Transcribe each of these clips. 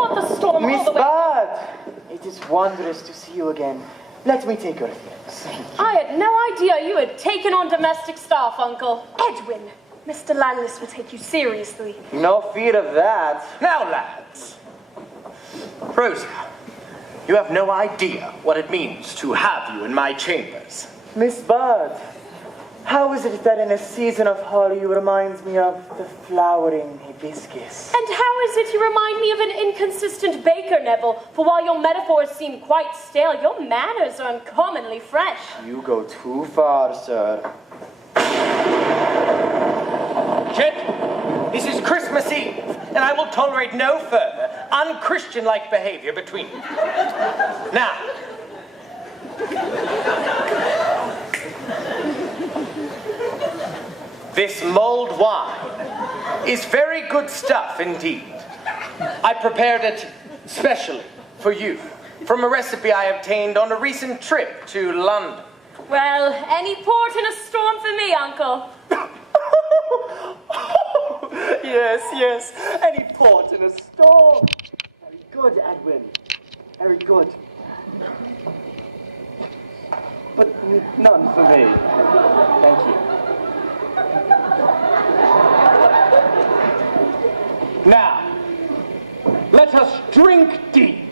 fought the storm Miss all the way... Bud, it is wondrous to see you again. Let me take your things. I had no idea you had taken on domestic staff, Uncle. Edwin, Mr. Landless will take you seriously. No fear of that. Now, lads. Rosa, you have no idea what it means to have you in my chambers. Miss Bud, how is it that in a season of holly you remind me of the flowering hibiscus? And how is it you remind me of an inconsistent baker, Neville? For while your metaphors seem quite stale, your manners are uncommonly fresh. You go too far, sir. Gent, this is Christmas Eve, and I will tolerate no further unchristian-like behavior between you. Now, this mulled wine is very good stuff indeed. I prepared it specially for you from a recipe I obtained on a recent trip to London. Well, any port in a storm for me, Uncle. Yes, any port in a storm. Very good, Edwin. Very good. But none for me. Thank you. Now, let us drink deep.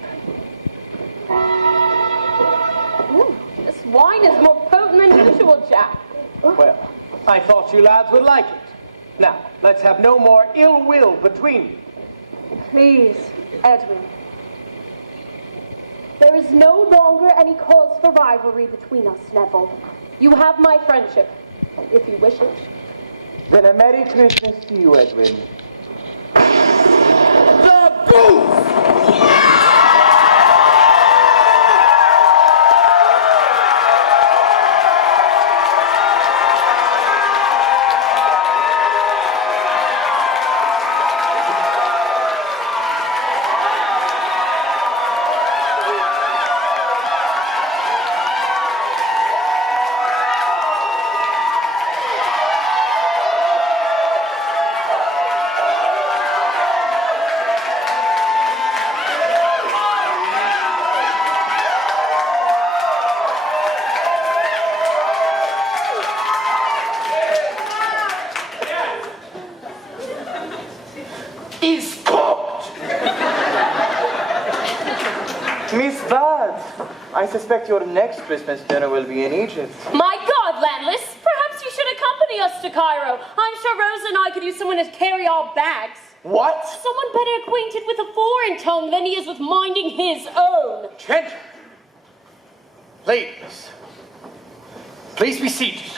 Ooh, this wine is more potent than usual, Jack. Well, I thought you lads would like it. Now, let's have no more ill will between you. Please, Edwin. There is no longer any cause for rivalry between us, Neville. You have my friendship, if you wish it. Then a Merry Christmas to you, Edwin. The goose! Is cooked! Miss Bud, I suspect your next Christmas dinner will be in Egypt. My God, Landless, perhaps you should accompany us to Cairo. I'm sure Rosa and I could use someone to carry our bags. What? Someone better acquainted with a foreign tongue than he is with minding his own. Gentlemen, ladies, please be seated.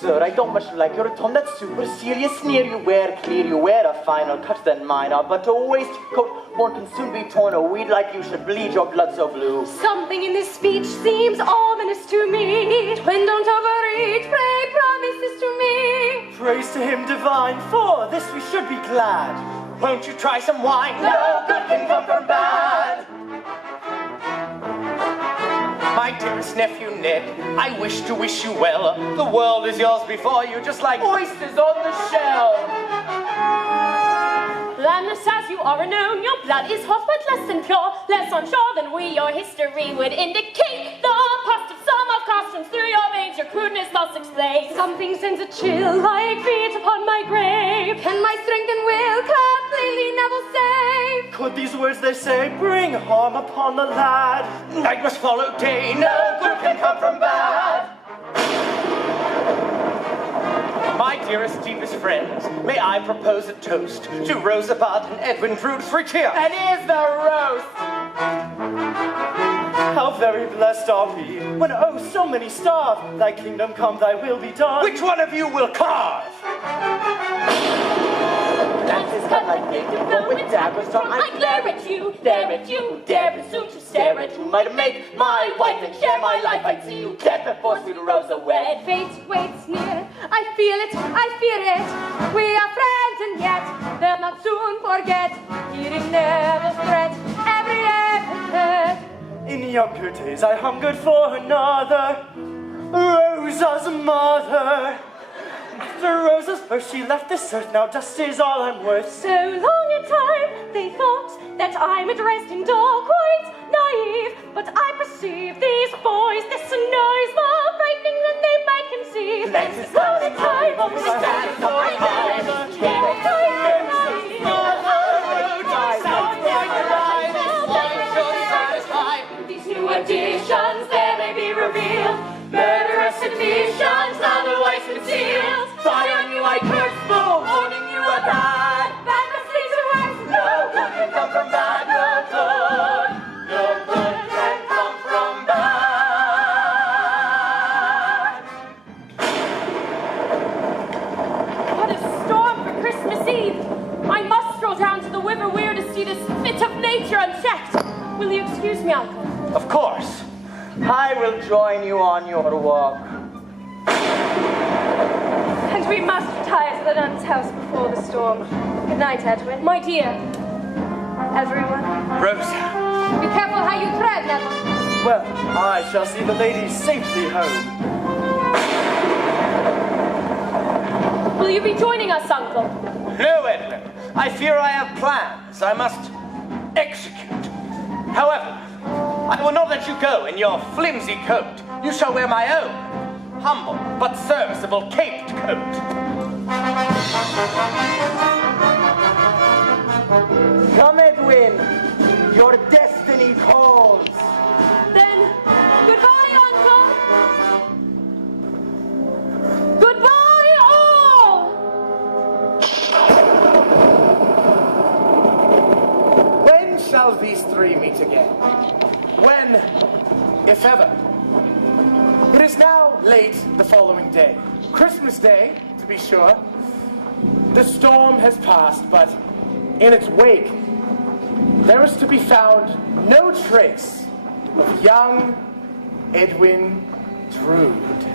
Sir, I don't much like your tone. That super serious sneer you wear. Clear you wear a finer cut than mine are, but a waistcoat born can soon be torn. A weed like you should bleed your blood so blue. Something in this speech seems ominous to me. Twin, don't overreach, pray promise this to me. Praise to him divine, for this we should be glad. Won't you try some wine? No good can come from bad. My dearest nephew Ned, I wish to wish you well. The world is yours before you, just like oysters on the shell. Landless as you are renowned, your blood is hot but less than pure. Less unsure than we, your history would indicate. The past of some of costumes through your veins, your crudeness thus explains. Something sends a chill like feet upon my grave. Can my strength and will completely never save? Could these words they say bring harm upon the lad? Night must follow day, no good can come from bad. My dearest, deepest friends, may I propose a toast to Rosa Bud and Edwin Drood for cheer. And here's the roast. How very blessed are we, when oh so many starve. Thy kingdom come, thy will be done. Which one of you will carve? Lances cut like native, but with daggers drawn. I glare at you, dare presume to stare at you. Might make my wife and share my life. I'd see you dead before sweet Rosa wed. Fate waits near, I feel it, I fear it. We are friends and yet they'll not soon forget. Hearing Neville's threat, every epithet. In younger days I hungered for another. Rosa's mother. After roses first she left this earth, now dust is all I'm worth. So long a time they thought that I'm addressed in dark, quite naive, but I perceive these boys, this noise more frightening than they might conceive. Let's go the time of the stand for these new additions, there may be revealed murderous admissions, otherwise concealed. Fire on you I curse, for warning you are bad. Bad must lead to worse. No good can come from bad, no good. No good can come from bad. What a storm for Christmas Eve! I must stroll down to the Wiver Weir to see this fit of nature unchecked. Will you excuse me, Uncle? Of course. I will join you on your walk. And we must retire to the nun's house before the storm. Good night, Edwin. My dear. Everyone. Rosa. Be careful how you tread, Neville. Well, I shall see the ladies safely home. Will you be joining us, Uncle? No, Edwin. I fear I have plans I must execute. However, I will not let you go in your flimsy coat. You shall wear my own humble but serviceable caped coat. Come, Edwin. Your destiny calls. Then, goodbye, Uncle. Goodbye, all. When shall these three meet again? When, if ever? It is now late the following day. Christmas Day, to be sure. The storm has passed, but in its wake, there is to be found no trace of young Edwin Drood.